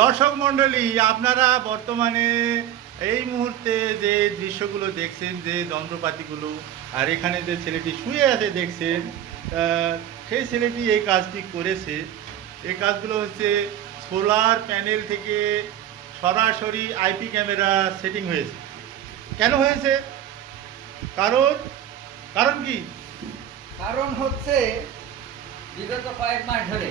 দর্শক মণ্ডলী, আপনারা বর্তমানে এই মুহূর্তে যে দৃশ্যগুলো দেখছেন, যে যন্ত্রপাতিগুলো, আর এখানে যে ছেলেটি শুয়ে আছে দেখছেন সেই ছেলেটি এই কাজটি করেছে। এই কাজগুলো হচ্ছে সোলার প্যানেল থেকে সরাসরি আইপি ক্যামেরা সেটিং হয়েছে। কেন হয়েছে? কারণ কারণ কি? কারণ হচ্ছে, বিগত কয়েক মাস ধরে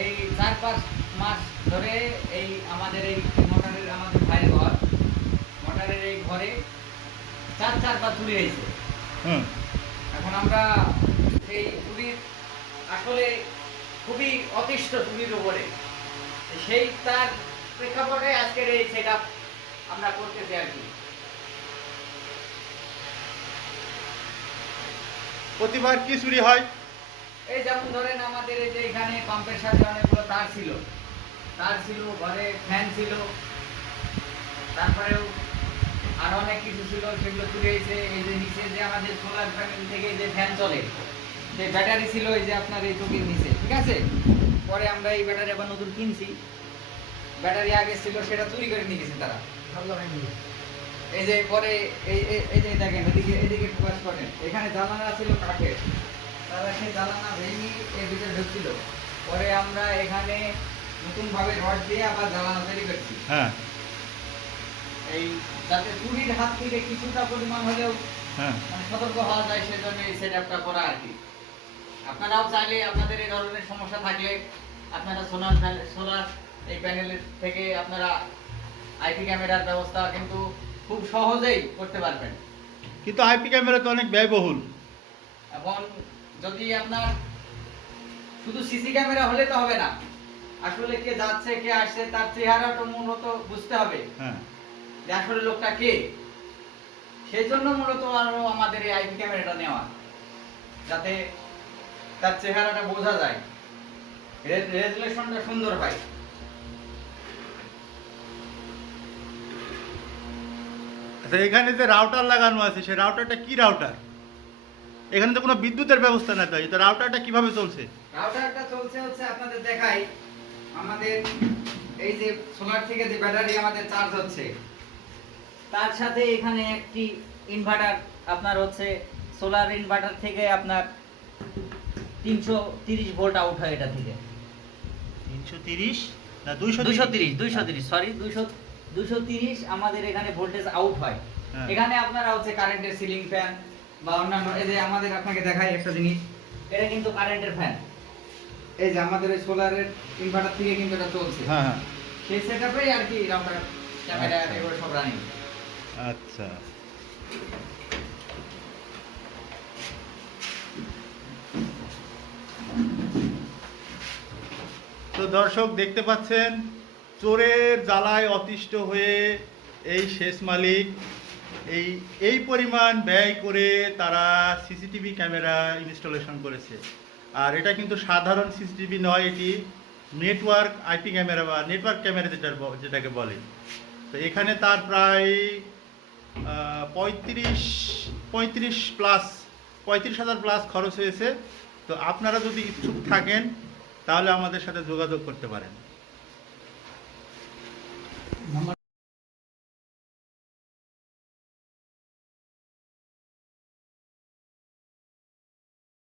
এই চার পাঁচ মাস ধরে এই আমাদের এই মোটরের আমাদের ভাইয়ের ঘর মোটরের এই ঘরে চার চারবার চুরি হয়েছে। এখন আমরা সেই চুরির আসলে খুবই অতিষ্ঠ চুরির উপরে। সেই তার প্রেক্ষাপটে আজকের এই সেট আমরা করতেছি আর কি। প্রতিবার কি চুরি হয়? এই যেমন ধরেন আমাদের এই যে এখানে পাম্পের সাথে অনেকগুলো তার ছিল। তার ছিল, ঘরে ফ্যান ছিল। তারপরেও আর অনেক কিছু ছিল, সেগুলো তুলে এসে এই যে নিচে যে আমাদের সোলার প্যানেল থেকে যে ফ্যান চলে, সেই ব্যাটারি ছিল এই যে আপনার এই চোখের নিচে, ঠিক আছে? পরে আমরা এই ব্যাটারি আবার নতুন কিনছি। ব্যাটারি আগে ছিল, সেটা চুরি করে নিয়ে গেছে তারা। এই যে পরে এই এই- যে দেখেন, এদিকে এদিকে প্রকাশ করেন। এখানে জানালা ছিল কাঠের। তারা সেই জানালা ভেঙে এর ভিতরে ঢুকছিল। পরে আমরা এখানে নতুন ভাবে রড দিয়ে আবার জানালা তৈরি করছি। হ্যাঁ। এই যাতে চুরির হাত থেকে কিছুটা পরিমাণ হলেও হ্যাঁ। মানে সতর্ক হওয়া যায় সেজন্য এই সেট আপটা করা আর কি। আপনারাও চাইলে আপনাদের এই ধরনের সমস্যা থাকলে আপনারা সোলার সোলার এই প্যানেলের থেকে আপনারা আইপি ক্যামেরার ব্যবস্থা কিন্তু খুব সহজেই করতে পারবেন। কিন্তু আইপি ক্যামেরা তো অনেক ব্যয়বহুল। এখন যদি আপনার শুধু সিসি ক্যামেরা হলে তো হবে না। আসলে কে যাচ্ছে কে আসছে তার চেহারাটা মূলত বুঝতে হবে। হ্যাঁ। যে আসলে লোকটা কে? সেই জন্য মূলত আরও আমাদের এই আইপি ক্যামেরাটা নেওয়া। যাতে তার চেহারাটা বোঝা যায়। রেজুলেশনটা সুন্দর হয়। আচ্ছা এখানে যে রাউটার লাগানো আছে সেই রাউটারটা কি রাউটার? এখানে তো কোনো বিদ্যুতের ব্যবস্থা না তাই তো রাউটারটা কীভাবে চলছে? রাউটারটা চলছে হচ্ছে আপনাদের দেখাই। আমাদের এই যে সোলার থেকে যে ব্যাটারি আমাদের চার্জ হচ্ছে তার সাথে এখানে একটি ইনভার্টার আপনার হচ্ছে সোলার ইনভার্টার থেকে আপনার তিনশো তিরিশ ভোল্ট আউট হয় এটা থেকে। তিনশো তিরিশ না দুইশো দুইশো তিরিশ দুইশো তিরিশ সরি দুইশো দুইশো তিরিশ আমাদের এখানে ভোল্টেজ আউট হয়। হ্যাঁ। এখানে আপনারা হচ্ছে কারেন্টের সিলিং ফ্যান বা অন্যান্য এই যে আমাদের আপনাকে দেখাই একটা জিনিস এটা কিন্তু কারেন্টের ফ্যান এই যে আমাদের এই সোলারের ইনভার্টার থেকে কিন্তু এটা চলছে। হ্যাঁ হ্যাঁ। সেই সেটআপেই আর কি রাউটার ক্যামেরা আচ্ছা। এগুলো সব রানিং আচ্ছা। তো দর্শক দেখতে পাচ্ছেন চোরের জ্বালায় অতিষ্ঠ হয়ে এই শেষ মালিক এই এই পরিমাণ ব্যয় করে তারা সিসিটিভি ক্যামেরা ইনস্টলেশন করেছে। আর এটা কিন্তু সাধারণ সিসিটিভি নয়, এটি নেটওয়ার্ক আইপি ক্যামেরা বা নেটওয়ার্ক ক্যামেরা যেটা যেটাকে বলে। তো এখানে তার প্রায় পঁয়ত্রিশ পঁয়ত্রিশ প্লাস পঁয়ত্রিশ হাজার প্লাস খরচ হয়েছে। তো আপনারা যদি ইচ্ছুক থাকেন, তাহলে আমাদের সাথে যোগাযোগ করতে পারেন।